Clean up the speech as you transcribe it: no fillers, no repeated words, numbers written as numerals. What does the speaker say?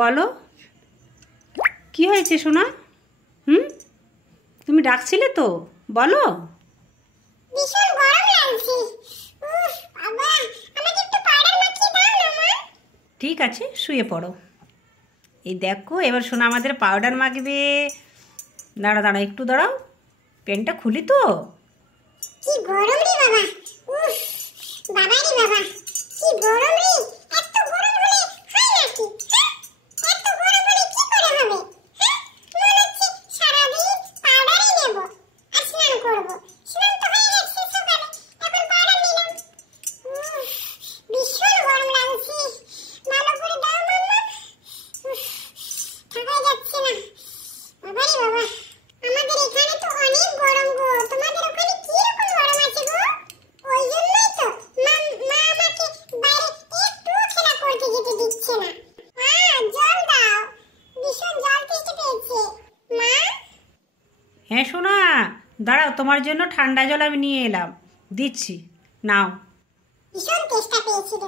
বলো কি হয়েছে সোনা? হুম, তুমি ডাকছিলে তো, বলো। ভীষণ গরম লাগছে। উফ বাবা, আমাকে একটু পাউডার মাখিয়ে দাও না মা। ঠিক আছে, শুয়ে পড়ো। এই দেখো, এবার সোনা আমাদের পাউডার মাখবে। দাঁড়া দাঁড়া, একটু দাঁড়াও, পেনটা খুলি তো। কি গরম রে বাবা। উফ বাবা রে বাবা, কি গরম রে। এত গরম হলে হয় নাকি? হ্যাঁ? এত গরম হলে কি করে হবে? হ্যাঁ? মনে হচ্ছে সারাদিন পাউডারই নেব আর স্নান করবো। স্নান তো হয়ে গেছে সকালে, এখন পাউডার নিলাম। উফ, ভীষণ গরম লাগছে। ভালো করে দাও মাম্মা। উফ, থাকাই যাচ্ছে না। বাবা রে বাবা, আমাদের এখানে তো অনেক গরম গো। তোমাদের ওখানে কি রকম গরম আছে গো? ওই জন্যই তো মা আমাকে বাইরে একটু খেলা করতে যেতে দিচ্ছে না। জল দাও, ভীষণ জল তেষ্টা পেয়েছে মা। হ্যাঁ সোনা, দাঁড়াও, তোমার জন্য ঠান্ডা জল আমি নিয়ে এলাম, দিচ্ছি, নাও। ভীষণ তেষ্টা পেয়েছিল।